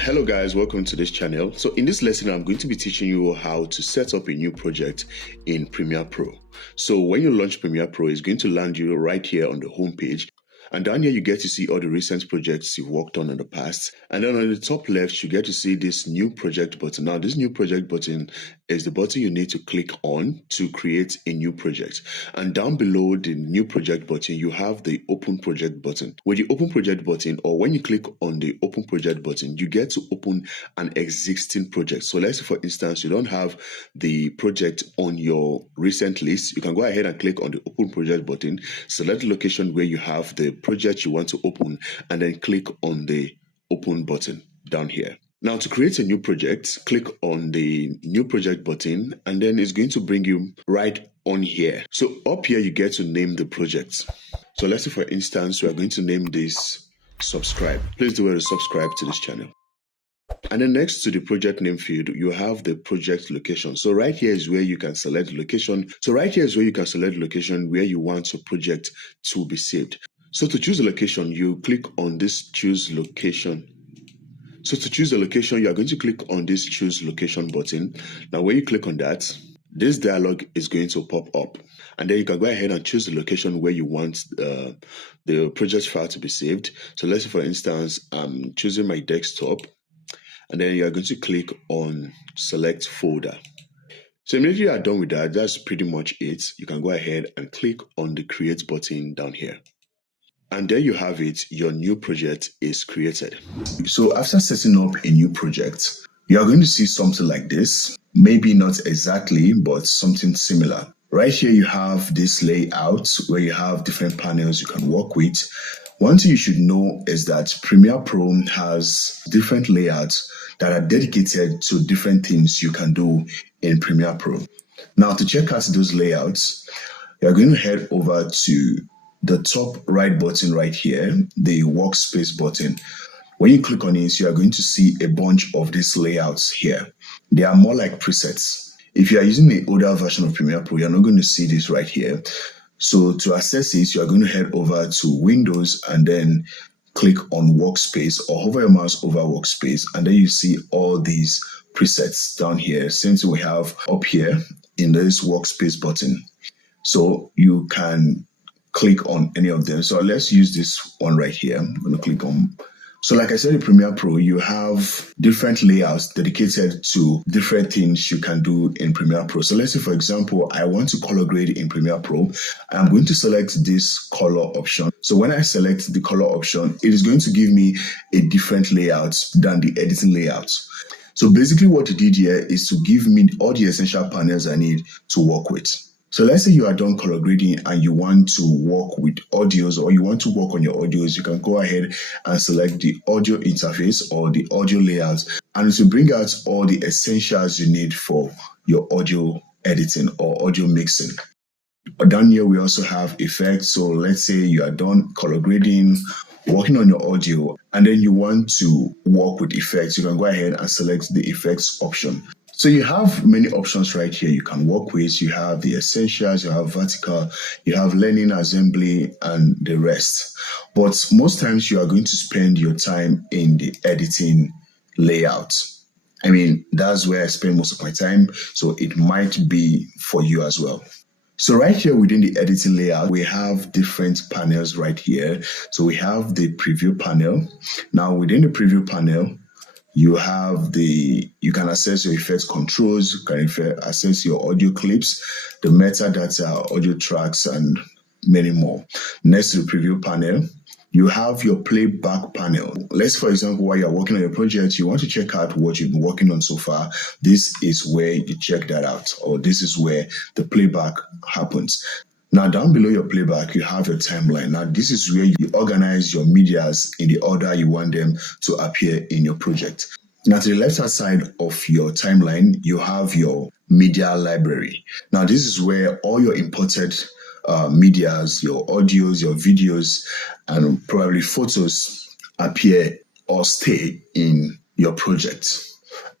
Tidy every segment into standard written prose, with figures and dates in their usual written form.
Hello guys, welcome to this channel. So in this lesson, I'm going to be teaching you how to set up a new project in Premiere Pro. So when you launch Premiere Pro, it's going to land you right here on the home page. And down here, you get to see all the recent projects you've worked on in the past. And then on the top left, you get to see this new project button. Now, this new project button is the button you need to click on to create a new project. And down below the new project button, you have the open project button. With the open project button, or when you click on the open project button, you get to open an existing project. So let's say, for instance, you don't have the project on your recent list. You can go ahead and click on the open project button, select the location where you have the project you want to open, and then click on the open button down here. Now, to create a new project, click on the new project button, and then it's going to bring you right on here. So up here, you get to name the project. So let's say, for instance, we are going to name this subscribe. Please do well to subscribe to this channel. And then next to the project name field, you have the project location. So right here is where you can select the location. Where you want your project to be saved. So to choose a location, you click on this choose location. So to choose a location, you are going to click on this choose location button. Now, when you click on that, this dialog is going to pop up. And then you can go ahead and choose the location where you want the project file to be saved. So let's say, for instance, I'm choosing my desktop. And then you are going to click on select folder. So immediately you are done with that, that's pretty much it. You can go ahead and click on the create button down here. And there you have it, your new project is created. So after setting up a new project, you are going to see something like this. Maybe not exactly, but something similar. Right here you have this layout where you have different panels you can work with. One thing you should know is that Premiere Pro has different layouts that are dedicated to different things you can do in Premiere Pro. Now, to check out those layouts, you're going to head over to the top right button right here, the workspace button. When you click on it, you are going to see a bunch of these layouts here. They are more like presets. If you are using the older version of Premiere Pro, you're not going to see this right here. So to access it, you are going to head over to Windows and then click on Workspace, or hover your mouse over Workspace, and then you see all these presets down here, since we have up here in this Workspace button. So you can click on any of them. So let's use this one right here. I'm going to click on. So like I said, in Premiere Pro, you have different layouts dedicated to different things you can do in Premiere Pro. So let's say, for example, I want to color grade in Premiere Pro. I'm going to select this color option. So when I select the color option, it is going to give me a different layout than the editing layout. So basically what it did here is to give me all the essential panels I need to work with. So let's say you are done color grading and you want to work with audios, or you want to work on your audios, you can go ahead and select the audio interface or the audio layout, and it will bring out all the essentials you need for your audio editing or audio mixing. Down here, we also have effects. So let's say you are done color grading, working on your audio, and then you want to work with effects, you can go ahead and select the effects option. So you have many options right here you can work with. You have the essentials, you have vertical, you have learning, assembly, and the rest. But most times you are going to spend your time in the editing layout. I mean, that's where I spend most of my time. So it might be for you as well. So right here within the editing layout, we have different panels right here. So we have the preview panel. Now within the preview panel, you can access your effects controls, you can access your audio clips, the metadata, audio tracks, and many more. Next to the preview panel, you have your playback panel. Let's, for example, while you're working on your project, you want to check out what you've been working on so far. This is where you check that out, or this is where the playback happens. Now, down below your playback, you have your timeline. Now, this is where you organize your medias in the order you want them to appear in your project. Now, to the left-hand side of your timeline, you have your media library. Now, this is where all your imported medias, your audios, your videos, and probably photos appear or stay in your project.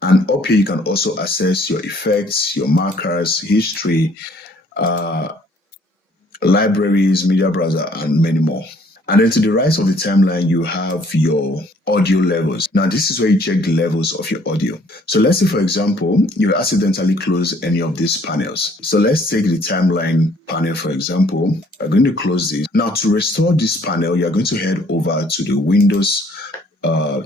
And up here, you can also access your effects, your markers, history, libraries, media browser, and many more. And then to the right of the timeline, you have your audio levels. Now, this is where you check the levels of your audio. So let's say, for example, you accidentally close any of these panels. So let's take the timeline panel, for example. I'm going to close this. Now, to restore this panel, you're going to head over to the Windows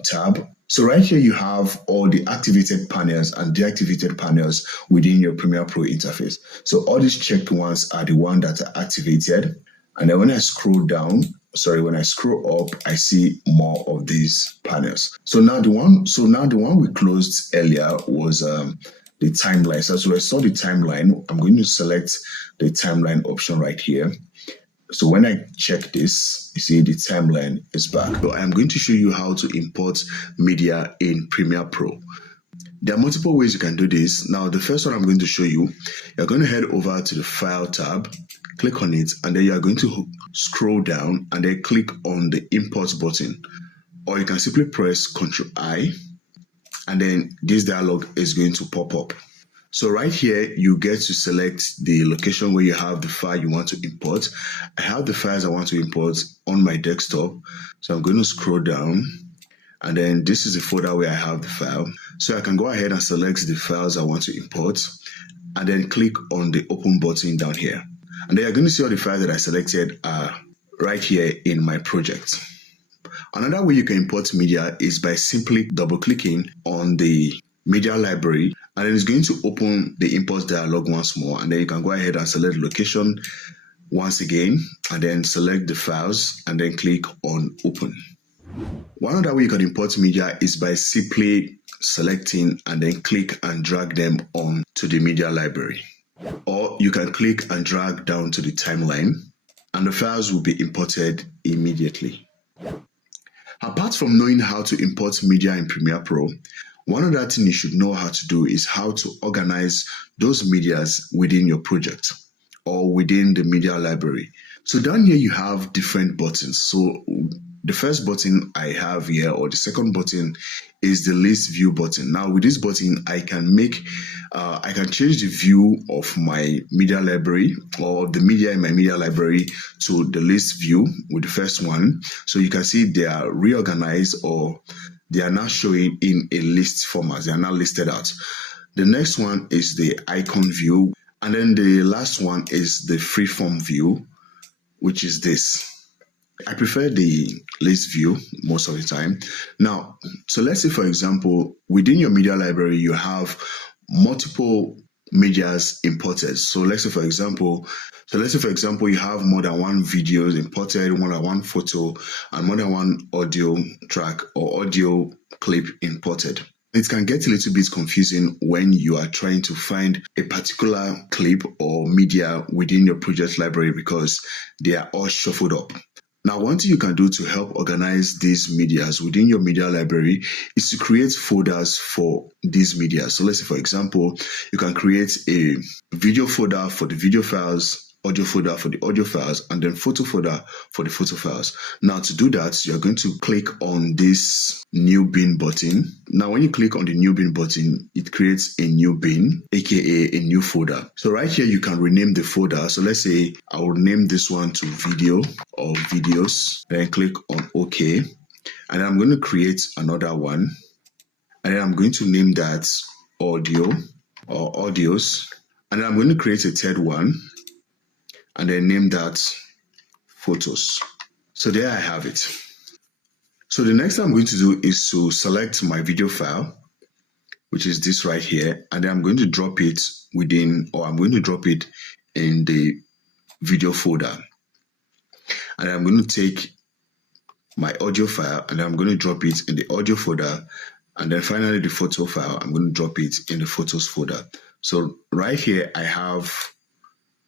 tab. So right here, you have all the activated panels and deactivated panels within your Premiere Pro interface. So all these checked ones are the ones that are activated. And then when I scroll down, when I scroll up, I see more of these panels. So now the one we closed earlier was the timeline. So to restore the timeline, I'm going to select the timeline option right here. So when I check this, you see the timeline is back. So I'm going to show you how to import media in Premiere Pro. There are multiple ways you can do this. Now, the first one I'm going to show you, you're going to head over to the File tab, click on it, and then you are going to scroll down and then click on the Import button. Or you can simply press Ctrl-I, and then this dialog is going to pop up. So right here, you get to select the location where you have the file you want to import. I have the files I want to import on my desktop. So I'm going to scroll down, and then this is the folder where I have the file. So I can go ahead and select the files I want to import, and then click on the Open button down here. And then you're going to see all the files that I selected are right here in my project. Another way you can import media is by simply double-clicking on the media library, and then it's going to open the import dialog once more, and then you can go ahead and select location once again, and then select the files, and then click on Open. One other way you can import media is by simply selecting and then click and drag them on to the media library. Or you can click and drag down to the timeline, and the files will be imported immediately. Apart from knowing how to import media in Premiere Pro, one other thing you should know how to do is how to organize those medias within your project or within the media library. So down here you have different buttons. So the first button I have here, or the second button, is the list view button. Now with this button, I can change the view of my media library or the media in my media library to the list view with the first one. So you can see they are reorganized, or they are now showing in a list format. They are now listed out. The next one is the icon view. And then the last one is the freeform view, which is this. I prefer the list view most of the time. Now, so let's say, for example, within your media library, you have multiple medias imported. So let's say, for example, you have more than one videos imported, more than one photo, and more than one audio track or audio clip imported. It can get a little bit confusing when you are trying to find a particular clip or media within your project library because they are all shuffled up. Now, one thing you can do to help organize these medias within your media library is to create folders for these media. So let's say, for example, you can create a video folder for the video files, audio folder for the audio files, and then photo folder for the photo files. Now, to do that, you're going to click on this new bin button. Now, when you click on the new bin button, it creates a new bin, aka a new folder. So right here, you can rename the folder. So let's say I will name this one to video or videos, then click on OK. And I'm going to create another one. And then I'm going to name that audio or audios. And then I'm going to create a third one, and then name that photos. So there I have it. So the next thing I'm going to do is to select my video file, which is this right here, and then I'm going to drop it within, or I'm going to drop it in the video folder. And I'm going to take my audio file, and then I'm going to drop it in the audio folder. And then finally the photo file, I'm going to drop it in the photos folder. So right here, I have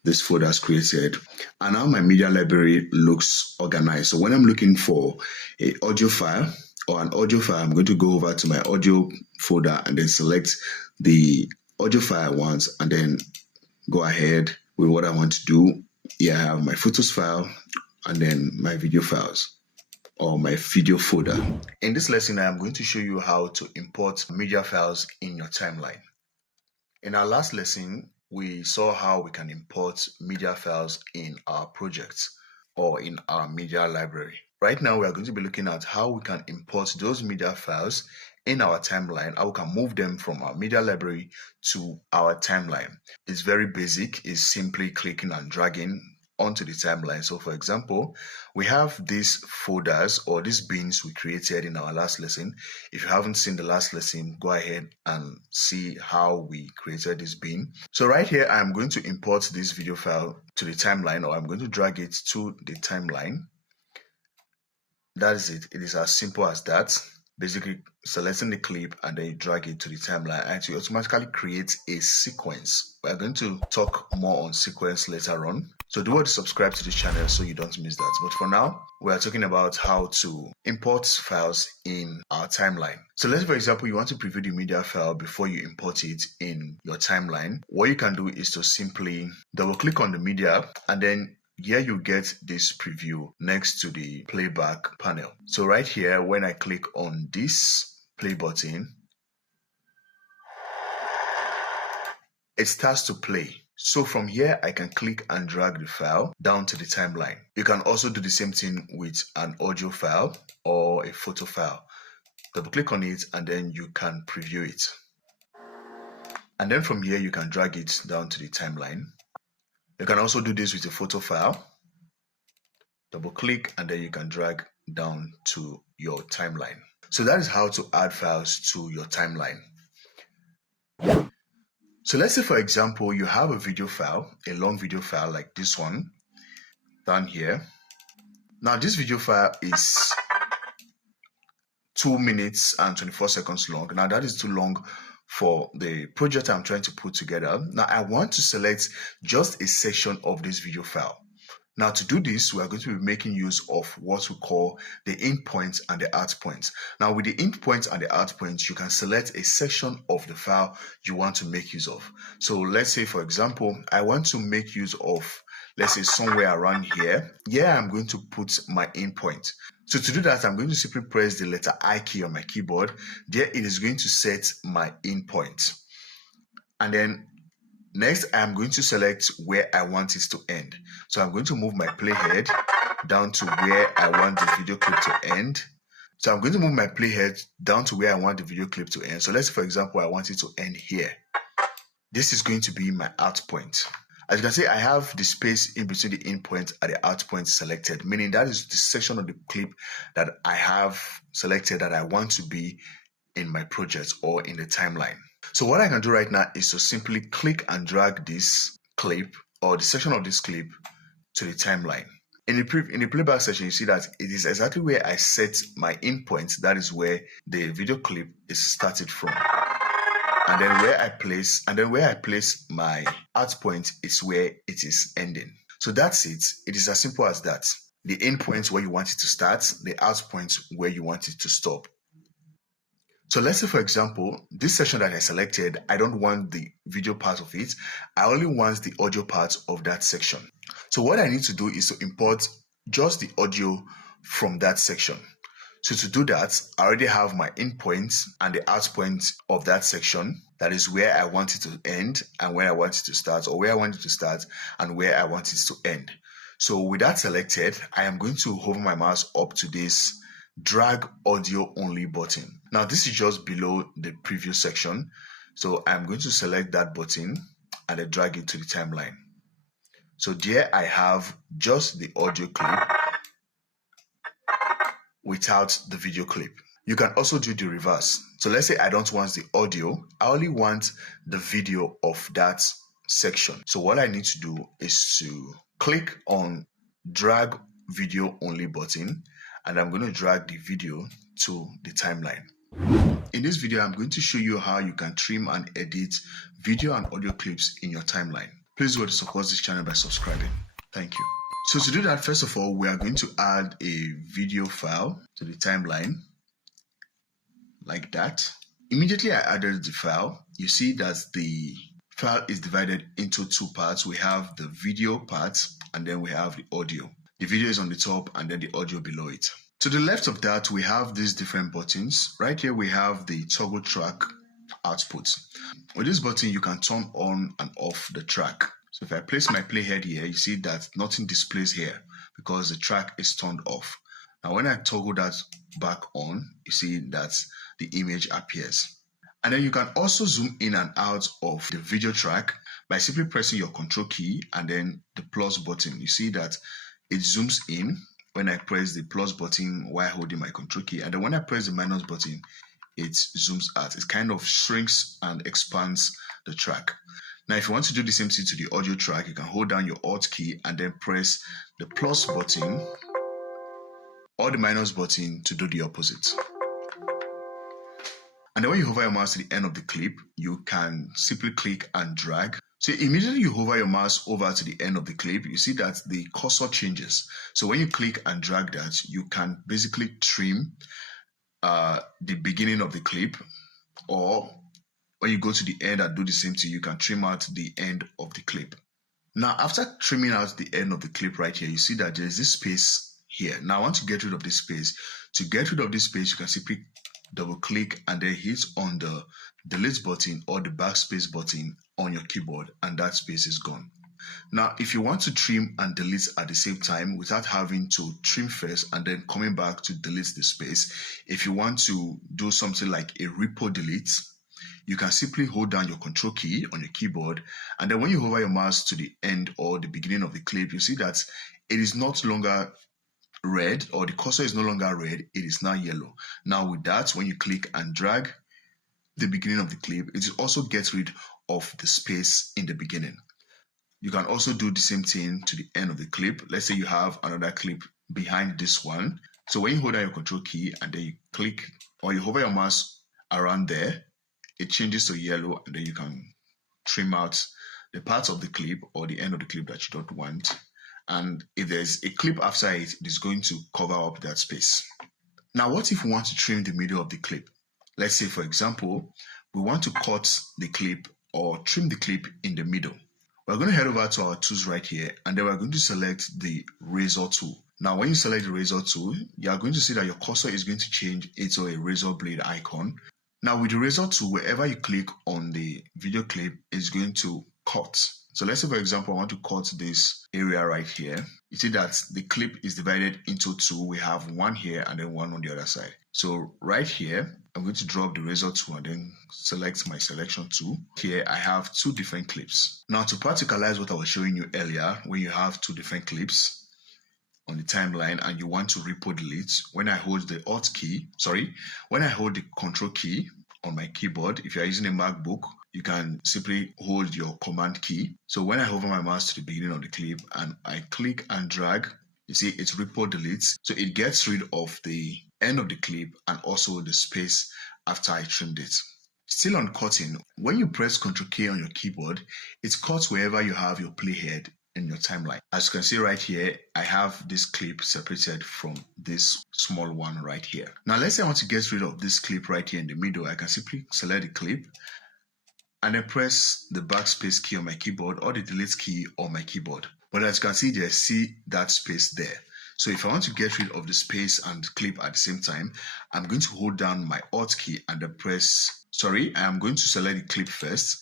this folder is created, and now my media library looks organized. So when I'm looking for an audio file or an audio file, I'm going to go over to my audio folder and then select the audio file I want, and then go ahead with what I want to do. Here I have my photos file and then my video files or my video folder. In this lesson, I am going to show you how to import media files in your timeline. In our last lesson, we saw how we can import media files in our projects or in our media library. Right now, we are going to be looking at how we can import those media files in our timeline, how we can move them from our media library to our timeline. It's very basic. It's simply clicking and dragging onto the timeline. So for example, we have these folders or these bins we created in our last lesson. If you haven't seen the last lesson, go ahead and see how we created this bin. So right here, I'm going to import this video file to the timeline, or I'm going to drag it to the timeline. That is it. It is as simple as that. Basically, selecting the clip and then you drag it to the timeline, and it automatically creates a sequence. We're going to talk more on sequence later on. So do want to subscribe to this channel so you don't miss that. But for now, we are talking about how to import files in our timeline. So let's say, for example, you want to preview the media file before you import it in your timeline. What you can do is to simply double click on the media, and then here you get this preview next to the playback panel. So right here, when I click on this play button, it starts to play. So from here, I can click and drag the file down to the timeline. You can also do the same thing with an audio file or a photo file. Double click on it and then you can preview it. And then from here, you can drag it down to the timeline. You can also do this with a photo file. Double click and then you can drag down to your timeline. So that is how to add files to your timeline. So let's say, for example, you have a video file, a long video file like this one down here. Now this video file is 2 minutes and 24 seconds long. Now that is too long for the project I'm trying to put together. Now I want to select just a section of this video file. Now to do this, we are going to be making use of what we call the in point and the out point. Now with the in point and the out point, you can select a section of the file you want to make use of. So let's say, for example, I want to make use of, let's say, somewhere around here. Here I'm going to put my in point. So to do that, I'm going to simply press the letter I key on my keyboard. There it is going to set my in point. And then next, I'm going to select where I want it to end. So I'm going to move my playhead down to where I want the video clip to end. So I'm going to move my playhead down to where I want the video clip to end. So let's say, for example, I want it to end here. This is going to be my out point. As you can see, I have the space in between the in point and the out point selected, meaning that is the section of the clip that I have selected that I want to be in my project or in the timeline. So what I can do right now is to simply click and drag this clip or the section of this clip to the timeline. In the playback section, you see that it is exactly where I set my in point. That is where the video clip is started from. And then where I place my out point is where it is ending. So that's it. It is as simple as that. The in point where you want it to start, the out point where you want it to stop. So let's say, for example, this section that I selected, I don't want the video part of it. I only want the audio part of that section. So what I need to do is to import just the audio from that section. So to do that, I already have my in point and the out point of that section. That is where I want it to end and where I want it to start, or where I want it to start and where I want it to end. So with that selected, I am going to hover my mouse up to this drag audio only button. Now this is just below the preview section. So I'm going to select that button and then drag it to the timeline. So there I have just the audio clip without the video clip. You can also do the reverse. So let's say I don't want the audio, I only want the video of that section. So what I need to do is to click on drag video only button, and I'm going to drag the video to the timeline. In this video, I'm going to show you how you can trim and edit video and audio clips in your timeline. Please go to support this channel by subscribing. Thank you. So to do that, first of all, we are going to add a video file to the timeline like that. Immediately I added the file, you see that the file is divided into two parts. We have the video part and then we have the audio. The video is on the top and then the audio below it. To the left of that, we have these different buttons. Right here, we have the toggle track output. With this button, you can turn on and off the track. So if I place my playhead here, you see that nothing displays here because the track is turned off. Now when I toggle that back on, you see that the image appears. And then you can also zoom in and out of the video track by simply pressing your control key and then the plus button. You see that it zooms in when I press the plus button while holding my control key, and then when I press the minus button, it zooms out. It kind of shrinks and expands the track. Now, if you want to do the same thing to the audio track, you can hold down your Alt key and then press the plus button or the minus button to do the opposite. And then when you hover your mouse to the end of the clip, you can simply click and drag. So immediately you hover your mouse over to the end of the clip, you see that the cursor changes. So when you click and drag that, you can basically trim the beginning of the clip, or when you go to the end and do the same thing, you can trim out the end of the clip. Now, after trimming out the end of the clip right here, you see that there is this space here. Now I want to get rid of this space. To get rid of this space, you can simply double click and then hit on the delete button or the backspace button on your keyboard, and that space is gone. Now, if you want to trim and delete at the same time without having to trim first and then coming back to delete the space, if you want to do something like a repo delete, you can simply hold down your control key on your keyboard, and then when you hover your mouse to the end or the beginning of the clip, you see that it is not longer red, or the cursor is no longer red, it is now yellow. Now with that, when you click and drag the beginning of the clip, it also gets rid of the space in the beginning. You can also do the same thing to the end of the clip. Let's say you have another clip behind this one. So when you hold down your control key and then you click or you hover your mouse around there, it changes to yellow, and then you can trim out the parts of the clip or the end of the clip that you don't want. And if there's a clip after it, it is going to cover up that space. Now, what if we want to trim the middle of the clip? Let's say, for example, we want to cut the clip or trim the clip in the middle. We're going to head over to our tools right here, and then we're going to select the razor tool. Now, when you select the razor tool, you are going to see that your cursor is going to change into a razor blade icon. Now, with the razor tool, wherever you click on the video clip, it's going to cut. So let's say, for example, I want to cut this area right here. You see that the clip is divided into two. We have one here and then one on the other side. So right here, I'm going to drop the razor tool and then select my selection tool. Here, I have two different clips. Now, to practicalize what I was showing you earlier, when you have two different clips on the timeline and you want to repo delete, when I hold the when I hold the control key on my keyboard, if you're using a MacBook, you can simply hold your command key. So when I hover my mouse to the beginning of the clip and I click and drag, you see it's repo deletes. So it gets rid of the end of the clip and also the space after I trimmed it. Still on cutting, when you press Ctrl K on your keyboard, it cuts wherever you have your playhead in your timeline. As you can see right here, I have this clip separated from this small one right here. Now let's say I want to get rid of this clip right here in the middle. I can simply select the clip and then press the backspace key on my keyboard or the delete key on my keyboard. But as you can see there, see that space there. So if I want to get rid of the space and clip at the same time, I'm going to hold down my Alt key and then I'm going to select the clip first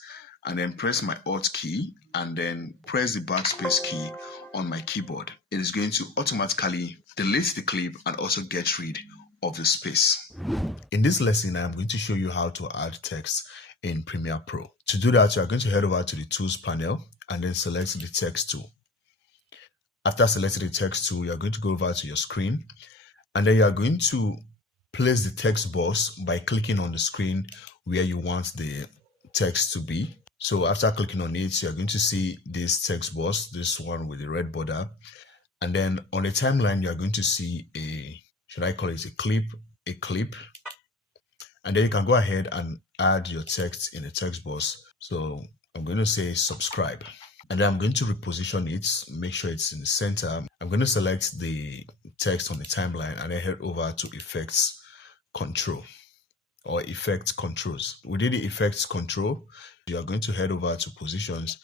and then press my Alt key and then press the backspace key on my keyboard. It is going to automatically delete the clip and also get rid of the space. In this lesson, I'm going to show you how to add text in Premiere Pro. To do that, you are going to head over to the Tools panel and then select the Text tool. After selecting the Text tool, you are going to go over to your screen and then you are going to place the text box by clicking on the screen where you want the text to be. So after clicking on it, you are going to see this text box, this one with the red border. And then on the timeline, you are going to see a clip. And then you can go ahead and add your text in the text box. So I'm going to say subscribe. And then I'm going to reposition it, make sure it's in the center. I'm going to select the text on the timeline and then head over to Effects Control or Effect Controls. Within the Effects Control, you are going to head over to Positions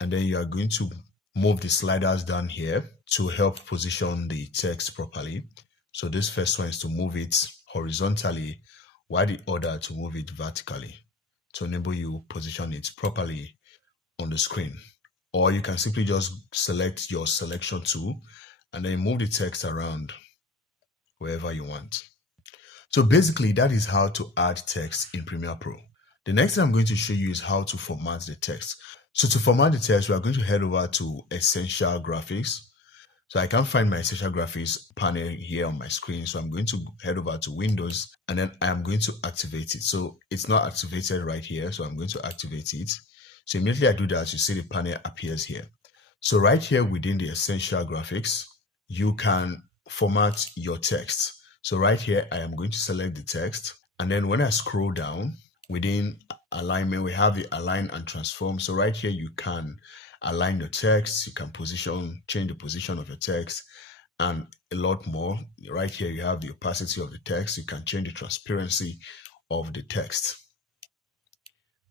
and then you are going to move the sliders down here to help position the text properly. So this first one is to move it horizontally, while the other to move it vertically to enable you position it properly on the screen. Or you can simply just select your selection tool and then move the text around wherever you want. So basically, that is how to add text in Premiere Pro. The next thing I'm going to show you is how to format the text. So to format the text, we are going to head over to Essential Graphics. So I can't find my Essential Graphics panel here on my screen. So I'm going to head over to Windows and then I'm going to activate it. So it's not activated right here. So I'm going to activate it. So immediately I do that, you see the panel appears here. So right here within the Essential Graphics, you can format your text. So right here, I am going to select the text. And then when I scroll down within alignment, we have the align and transform. So right here, you can align your text, you can change the position of your text, and a lot more. Right here, you have the opacity of the text. You can change the transparency of the text.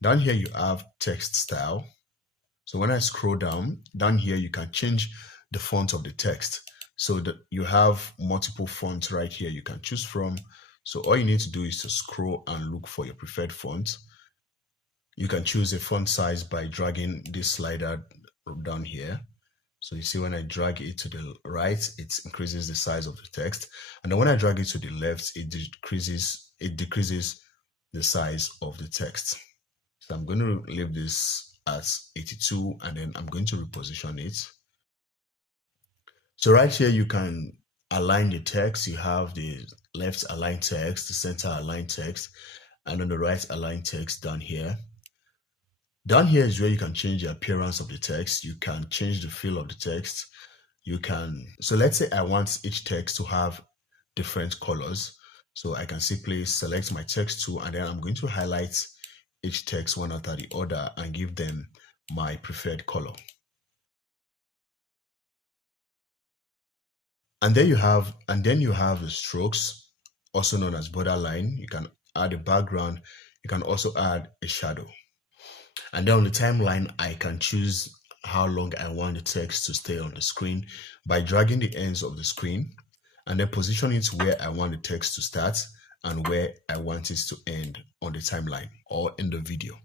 Down here, you have text style. So when I scroll down here, you can change the font of the text. So that you have multiple fonts right here you can choose from. So all you need to do is to scroll and look for your preferred font. You can choose a font size by dragging this slider down here. So you see when I drag it to the right, it increases the size of the text. And then when I drag it to the left, it decreases the size of the text. So I'm going to leave this at 82 and then I'm going to reposition it. So right here, you can align the text. You have the left align text, the center align text, and on the right align text down here. Down here is where you can change the appearance of the text. You can change the feel of the text. So let's say I want each text to have different colors. So I can simply select my text tool and then I'm going to highlight each text one after the other and give them my preferred color. And then you have the strokes, also known as borderline. You can add a background. You can also add a shadow. And then on the timeline, I can choose how long I want the text to stay on the screen by dragging the ends of the screen and then positioning it where I want the text to start and where I want it to end on the timeline or in the video.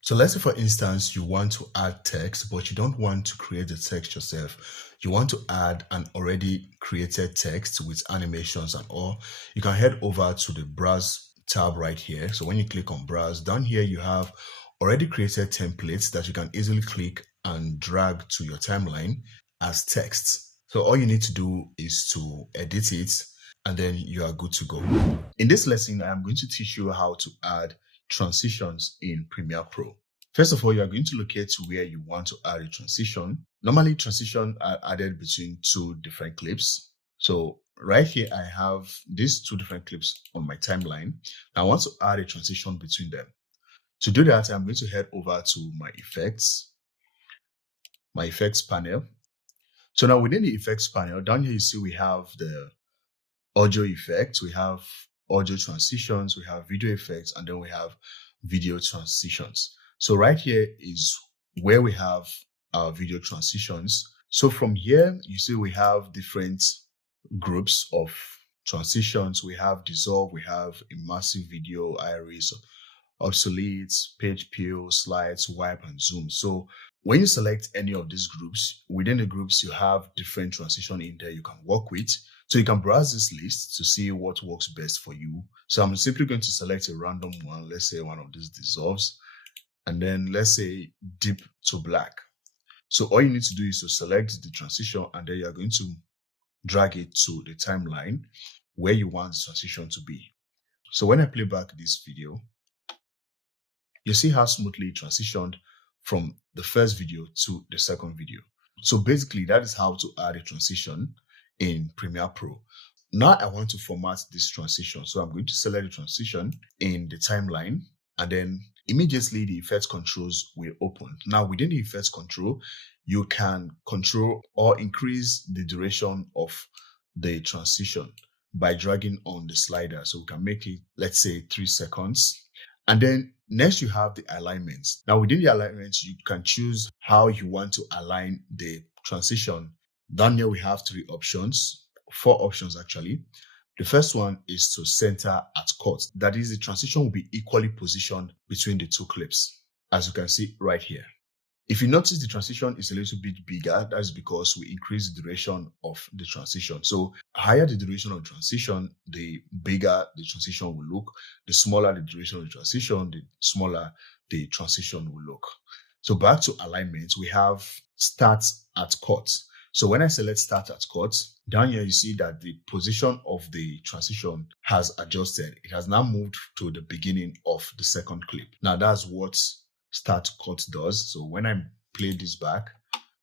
So let's say, for instance, you want to add text, but you don't want to create the text yourself. You want to add an already created text with animations and all. You can head over to the Browse tab right here. So when you click on Browse, down here you have already created templates that you can easily click and drag to your timeline as text. So all you need to do is to edit it and then you are good to go. In this lesson, I am going to teach you how to add transitions in Premiere Pro. First of all, you are going to locate where you want to add a transition. Normally, transitions are added between two different clips. So right here, I have these two different clips on my timeline. I want to add a transition between them. To do that, I'm going to head over to my effects panel. So now within the effects panel, down here you see we have the audio effects, we have audio transitions, we have video effects, and then we have video transitions. So right here is where we have our video transitions. So from here, you see we have different groups of transitions. We have dissolve, we have immersive video, iris, obsolete, page peel, slides, wipe, and zoom. So when you select any of these groups, within the groups, you have different transition in there you can work with. So you can browse this list to see what works best for you. So I'm simply going to select a random one. Let's say one of these dissolves, and then let's say deep to black. So all you need to do is to select the transition, and then you're going to drag it to the timeline where you want the transition to be. So when I play back this video, you see how smoothly it transitioned from the first video to the second video. So basically, that is how to add a transition in Premiere Pro. Now I want to format this transition. So I'm going to select the transition in the timeline, and then immediately the effects controls will open. Now within the effects control, you can control or increase the duration of the transition by dragging on the slider. So we can make it, let's say, 3 seconds. And then next you have the alignments. Now within the alignments, you can choose how you want to align the transition. Down here we have 4 options actually. The first one is to center at cut. That is, the transition will be equally positioned between the two clips, as you can see right here. If you notice the transition is a little bit bigger, that's because we increase the duration of the transition. So higher the duration of transition, the bigger the transition will look. The smaller the duration of the transition, the smaller the transition will look. So back to alignment, we have start at cut. So when I select start at cut, down here you see that the position of the transition has adjusted. It has now moved to the beginning of the second clip. Now that's what start cut does. So when I play this back,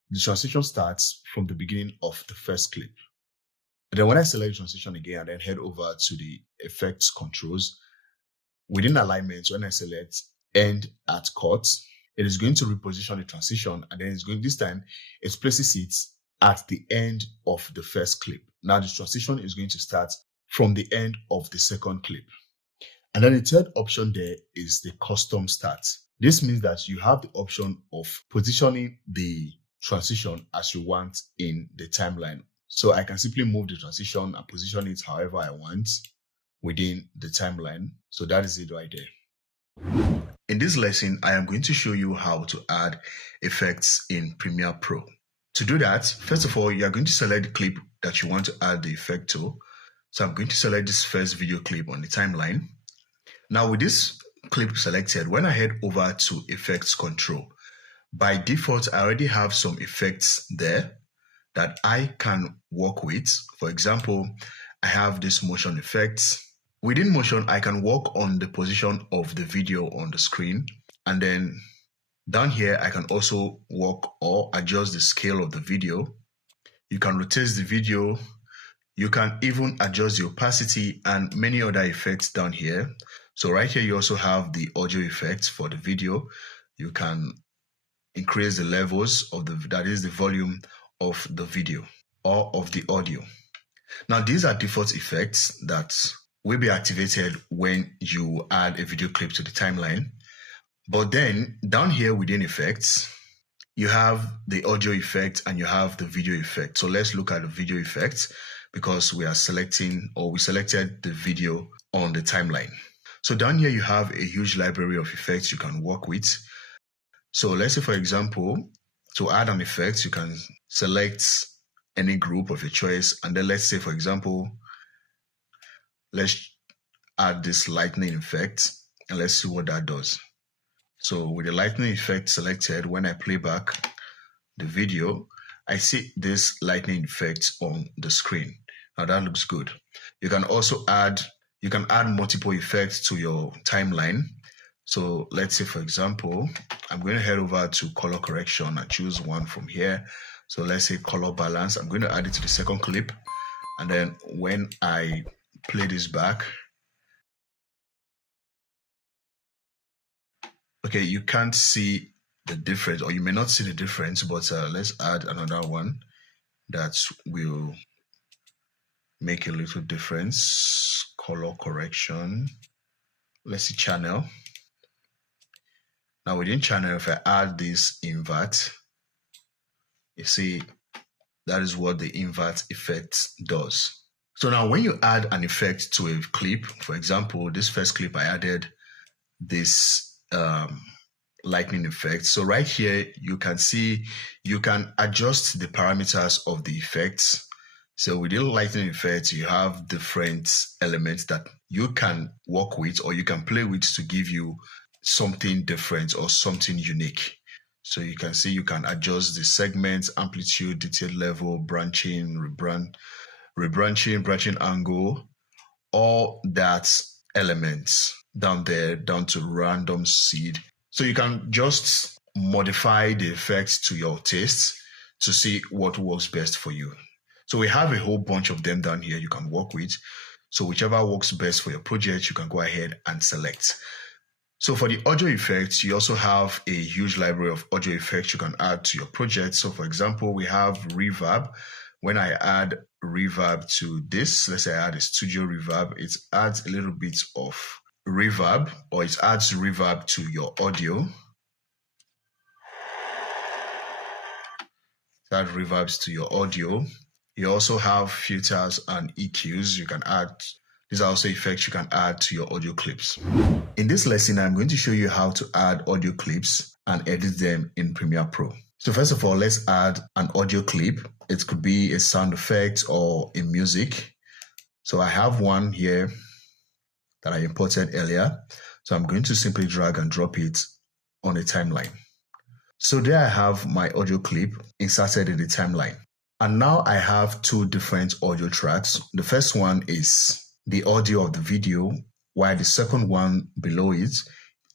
the transition starts from the beginning of the first clip. And then when I select transition again and then head over to the effects controls, within alignment, when I select end at cut, it is going to reposition the transition, and then it's going, this time it places it at the end of the first clip. Now the transition is going to start from the end of the second clip. And then the third option there is the custom start. This means that you have the option of positioning the transition as you want in the timeline. So I can simply move the transition and position it however I want within the timeline. So that is it right there. In this lesson, I am going to show you how to add effects in Premiere Pro. To do that, first of all, you are going to select the clip that you want to add the effect to. So I'm going to select this first video clip on the timeline. Now with this clip selected, when I head over to effects control, by default, I already have some effects there that I can work with. For example, I have this motion effects. Within motion, I can work on the position of the video on the screen. And then down here, I can also work or adjust the scale of the video. You can rotate the video. You can even adjust the opacity and many other effects down here. So right here, you also have the audio effects for the video. You can increase the levels of that is the volume of the video or of the audio. Now, these are default effects that will be activated when you add a video clip to the timeline. But then down here within effects, you have the audio effect and you have the video effect. So let's look at the video effect because we selected the video on the timeline. So down here, you have a huge library of effects you can work with. So let's say, for example, to add an effect, you can select any group of your choice. And then let's say, for example, let's add this lightning effect and let's see what that does. So with the lightning effect selected, when I play back the video, I see this lightning effect on the screen. Now that looks good. You can also add multiple effects to your timeline. So let's say, for example, I'm going to head over to color correction and choose one from here. So let's say color balance. I'm going to add it to the second clip. And then when I play this back, okay, you can't see the difference, or you may not see the difference, but let's add another one that will make a little difference. Color correction. Let's see channel. Now within channel, if I add this invert, you see that is what the invert effect does. So now when you add an effect to a clip, for example, this first clip I added this lightning effect. So right here, you can see you can adjust the parameters of the effects. So within lightning effects, you have different elements that you can work with or you can play with to give you something different or something unique. So you can see you can adjust the segments, amplitude, detail level, branching, branching angle, all that elements down there, down to random seed. So you can just modify the effects to your taste to see what works best for you. So we have a whole bunch of them down here you can work with. So whichever works best for your project, you can go ahead and select. So for the audio effects, you also have a huge library of audio effects you can add to your project. So for example, we have reverb. When I add reverb to this, let's say I add a studio reverb, it adds a little bit of reverb, or it adds reverb to your audio. That reverbs to your audio. You also have filters and EQs. You can add These are also effects you can add to your audio clips. In this lesson, I'm going to show you how to add audio clips and edit them in Premiere Pro. So first of all, let's add an audio clip. It could be a sound effect or a music. So I have one here that I imported earlier. So I'm going to simply drag and drop it on the timeline. So there I have my audio clip inserted in the timeline. And now I have two different audio tracks. The first one is the audio of the video, while the second one below it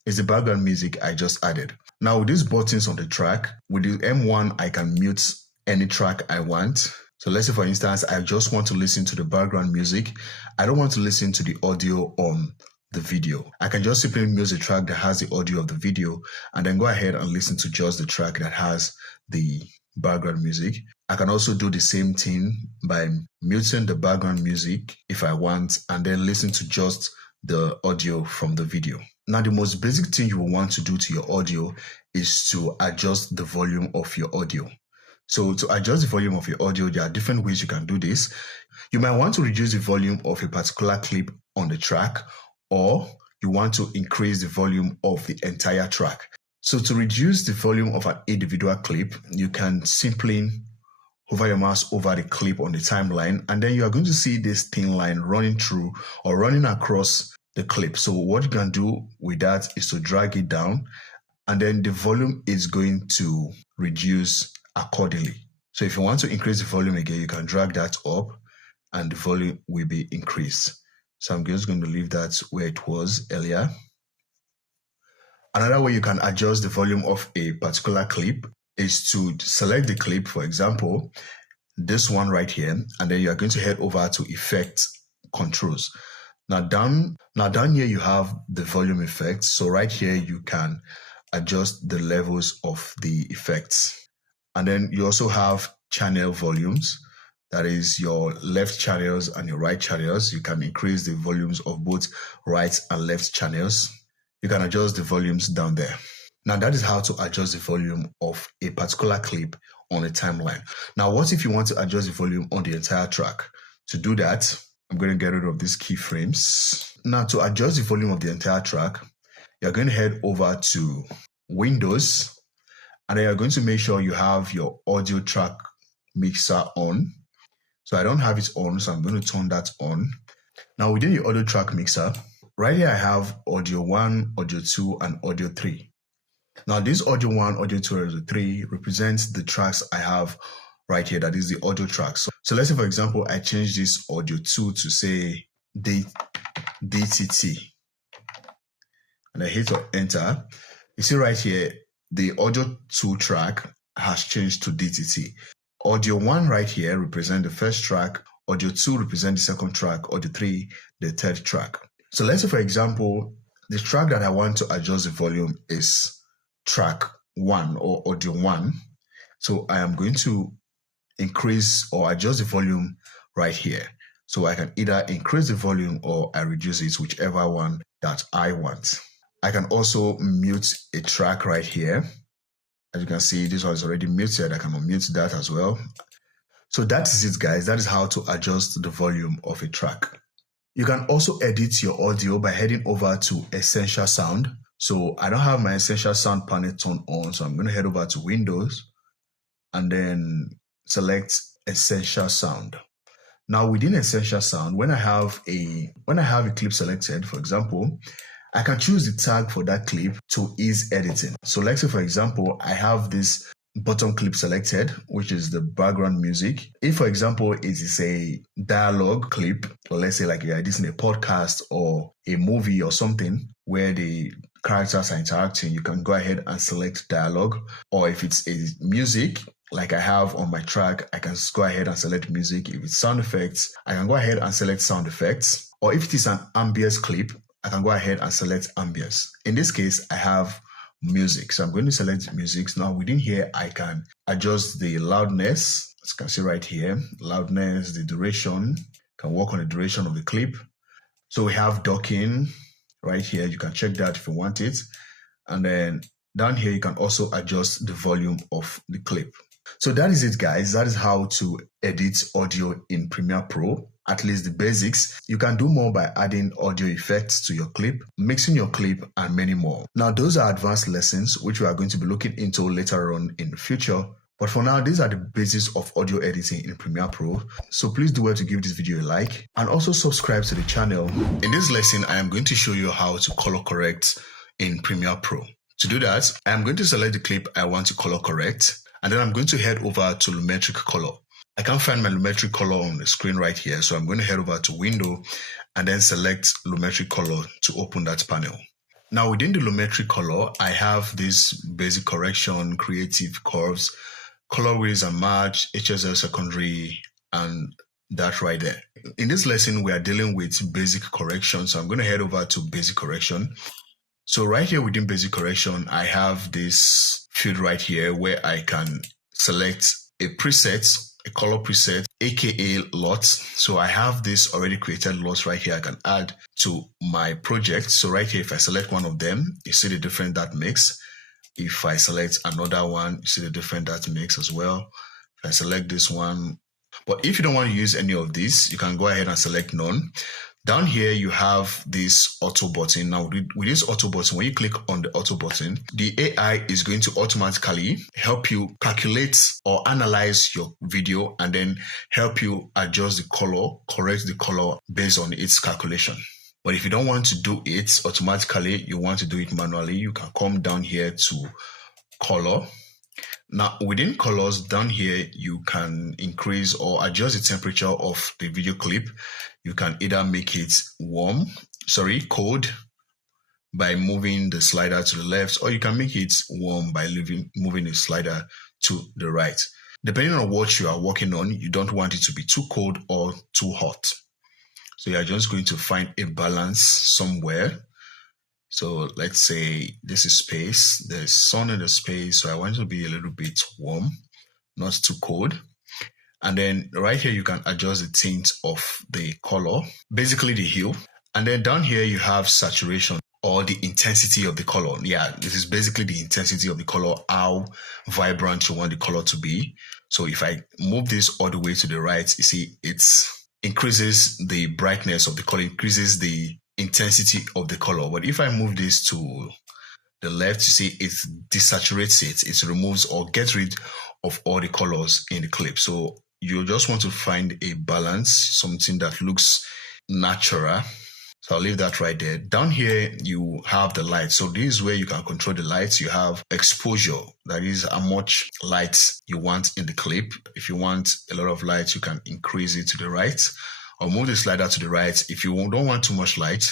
is the background music I just added. Now with these buttons on the track, with the M1, I can mute any track I want. So let's say for instance, I just want to listen to the background music. I don't want to listen to the audio on the video. I can just simply mute the track that has the audio of the video and then go ahead and listen to just the track that has the background music. I can also do the same thing by muting the background music if I want and then listen to just the audio from the video. Now the most basic thing you will want to do to your audio is to adjust the volume of your audio. So to adjust the volume of your audio, there are different ways you can do this. You might want to reduce the volume of a particular clip on the track, or you want to increase the volume of the entire track. So to reduce the volume of an individual clip, you can simply hover your mouse over the clip on the timeline, and then you are going to see this thin line running through or running across the clip. So what you can do with that is to drag it down, and then the volume is going to reduce accordingly. So if you want to increase the volume again, you can drag that up and the volume will be increased. So I'm just going to leave that where it was earlier. Another way you can adjust the volume of a particular clip is to select the clip, for example, this one right here, and then you are going to head over to Effect Controls. Now down here you have the volume effects. So right here you can adjust the levels of the effects. And then you also have channel volumes. That is your left channels and your right channels. You can increase the volumes of both right and left channels. You can adjust the volumes down there. Now that is how to adjust the volume of a particular clip on a timeline. Now what if you want to adjust the volume on the entire track? To do that, I'm going to get rid of these keyframes. Now to adjust the volume of the entire track, you're going to head over to Windows, and then you're going to make sure you have your audio track mixer on. So I don't have it on, so I'm going to turn that on. Now within the audio track mixer, right here I have audio 1, audio 2, and audio 3. Now this audio 1, audio 2, audio 3 represents the tracks I have right here, that is the audio tracks. So let's say for example, I change this audio 2 to say DTT, and I hit enter. You see right here, the audio 2 track has changed to DTT. Audio 1 right here represents the first track, audio 2 represents the second track, audio 3 the third track. So let's say for example, the track that I want to adjust the volume is track 1 or audio 1. So I am going to increase or adjust the volume right here. So I can either increase the volume or I reduce it, whichever one that I want. I can also mute a track right here. As you can see, this one is already muted. I can unmute that as well. So that is it, guys. That is how to adjust the volume of a track. You can also edit your audio by heading over to Essential Sound. So I don't have my Essential Sound panel turned on, so I'm going to head over to Windows and then select Essential Sound. Now within Essential Sound, when I have a clip selected, for example, I can choose the tag for that clip to ease editing. So let's say for example, I have this bottom clip selected, which is the background music. If for example, it is a dialogue clip, or let's say like you're editing a podcast or a movie or something where the characters are interacting, you can go ahead and select dialogue. Or if it's a music, like I have on my track, I can go ahead and select music. If it's sound effects, I can go ahead and select sound effects. Or if it is an ambience clip, I can go ahead and select ambience. In this case, I have music. So I'm going to select music. Now within here, I can adjust the loudness. As you can see right here, loudness, the duration, can work on the duration of the clip. So we have docking right here. You can check that if you want it. And then down here, you can also adjust the volume of the clip. So that is it, guys. That is how to edit audio in Premiere Pro. at least the basics. You can do more by adding audio effects to your clip, mixing your clip, and many more. Now, those are advanced lessons which we are going to be looking into later on in the future. But for now, these are the basics of audio editing in Premiere Pro. So please do well to give this video a like and also subscribe to the channel. In this lesson, I am going to show you how to color correct in Premiere Pro. To do that, I am going to select the clip I want to color correct, and then I'm going to head over to LUMETRI color. I can't find my LUMETRI color on the screen right here, so I'm going to head over to Window and then select LUMETRI color to open that panel. Now within the LUMETRI color, I have this basic correction, creative curves, color width and match, HSL secondary, and that right there. In this lesson, we are dealing with basic correction, so I'm going to head over to basic correction. So right here within basic correction, I have this field right here where I can select a preset, a color preset, aka LUTs. So I have this already created LUTs right here I can add to my project. So right here, if I select one of them, you see the difference that makes. If I select another one, you see the difference that makes as well. If I select this one, but if you don't want to use any of these, you can go ahead and select none. Down here, you have this auto button. Now, with this auto button, when you click on the auto button, the AI is going to automatically help you calculate or analyze your video and then help you adjust the color, correct the color based on its calculation. But if you don't want to do it automatically, you want to do it manually, you can come down here to color. Now, within colors, down here, you can increase or adjust the temperature of the video clip. You can either make it cold by moving the slider to the left, or you can make it warm by moving the slider to the right. Depending on what you are working on, you don't want it to be too cold or too hot. So you're just going to find a balance somewhere. So let's say this is space, there's sun in the space, so I want it to be a little bit warm, not too cold. And then right here, you can adjust the tint of the color, basically the hue. And then down here, you have saturation or the intensity of the color. Yeah, this is basically the intensity of the color, how vibrant you want the color to be. So if I move this all the way to the right, you see it increases the brightness of the color, increases the intensity of the color. But if I move this to the left, you see it desaturates it. It removes or gets rid of all the colors in the clip. So you just want to find a balance, something that looks natural. So I'll leave that right there. Down here, you have the light. So this is where you can control the lights. You have exposure. That is how much light you want in the clip. If you want a lot of light, you can increase it to the right or move the slider to the right. If you don't want too much light,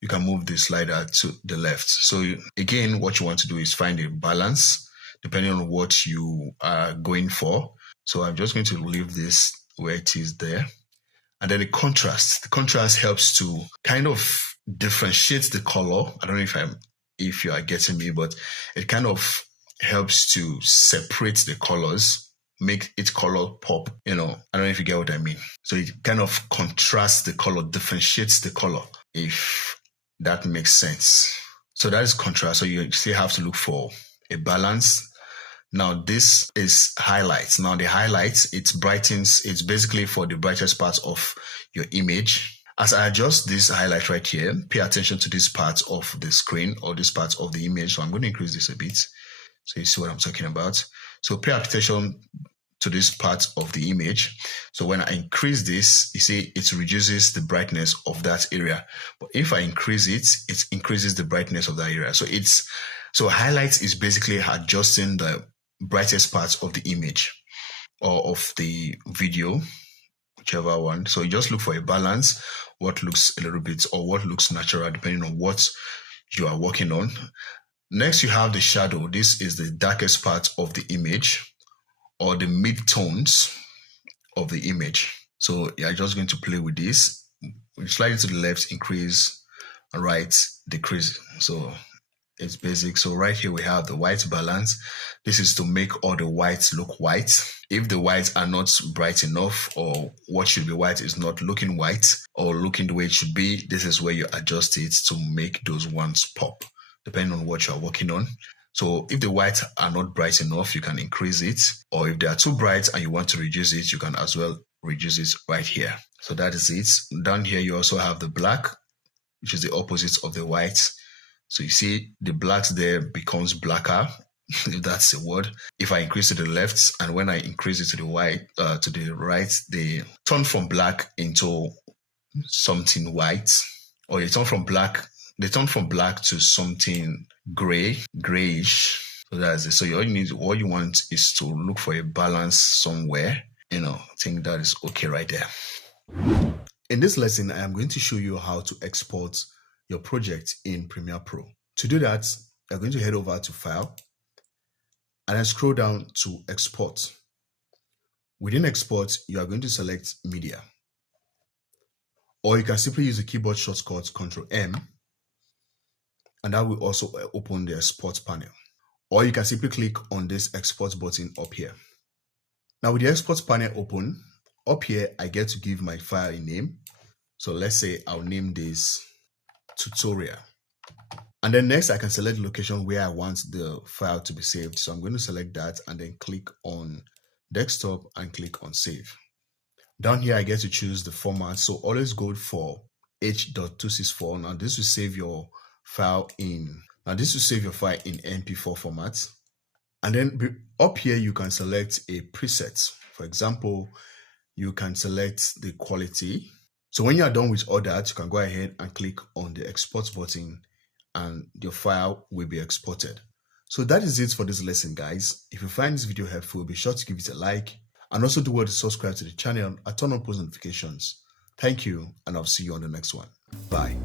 you can move the slider to the left. So again, what you want to do is find a balance depending on what you are going for. So I'm just going to leave this where it is there. And then the contrast. The contrast helps to kind of differentiate the color. I don't know if you are getting me, but it kind of helps to separate the colors, make its color pop, I don't know if you get what I mean. So it kind of contrasts the color, differentiates the color, if that makes sense. So that is contrast. So you still have to look for a balance. Now this is highlights. Now the highlights, it brightens, it's basically for the brightest parts of your image. As I adjust this highlight right here, pay attention to this part of the screen or this part of the image. So I'm going to increase this a bit so you see what I'm talking about. So pay attention to this part of the image. So when I increase this, you see it reduces the brightness of that area. But if I increase it, it increases the brightness of that area. So highlights is basically adjusting the brightest parts of the image or of the video, whichever one. So you just look for a balance, what looks a little bit or what looks natural depending on what you are working on. Next, you have the shadow. This is the darkest part of the image or the mid-tones of the image. So you're just going to play with this. Slide it to the left, increase, right, decrease. So it's basic. So right here we have the white balance. This is to make all the whites look white. If the whites are not bright enough or what should be white is not looking white or looking the way it should be, this is where you adjust it to make those ones pop, depending on what you are working on. So if the whites are not bright enough, you can increase it. Or if they are too bright and you want to reduce it, you can as well reduce it right here. So that is it. Down here, you also have the black, which is the opposite of the white. So you see the blacks there becomes blacker, if that's a word. If I increase to the left and when I increase it to the to the right, they turn from black into something white, or they turn from black to something grayish. So that's it. So all you want is to look for a balance somewhere. I think that is okay right there. In this lesson, I am going to show you how to export your project in Premiere Pro. To do that, you're going to head over to File and then scroll down to Export. Within Export, you are going to select Media. Or you can simply use the keyboard shortcut Ctrl-M, and that will also open the Export panel. Or you can simply click on this Export button up here. Now with the Export panel open, up here I get to give my file a name. So let's say I'll name this Tutorial. And then next I can select the location where I want the file to be saved. So I'm going to select that and then click on Desktop and click on Save. Down here I get to choose the format. So always go for H.264. Now this will save your file in MP4 format. And then up here you can select a preset. For example, you can select the quality. So when you are done with all that, you can go ahead and click on the export button and your file will be exported. So that is it for this lesson, guys. If you find this video helpful, be sure to give it a like and also do well to subscribe to the channel and turn on post notifications. Thank you, and I'll see you on the next one. Bye.